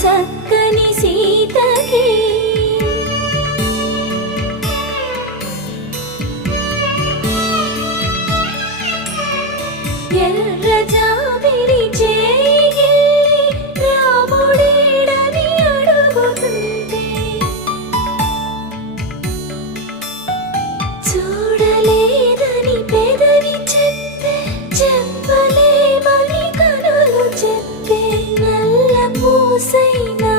చక్కని సీతకి ఎర్ర జాబిలి చేయి రాముడేడని అడుగుతుంటే చూడలేదని పెదవి చెప్పే చెప్పలేమని కనులు చెప్పే నల్ల పూసైన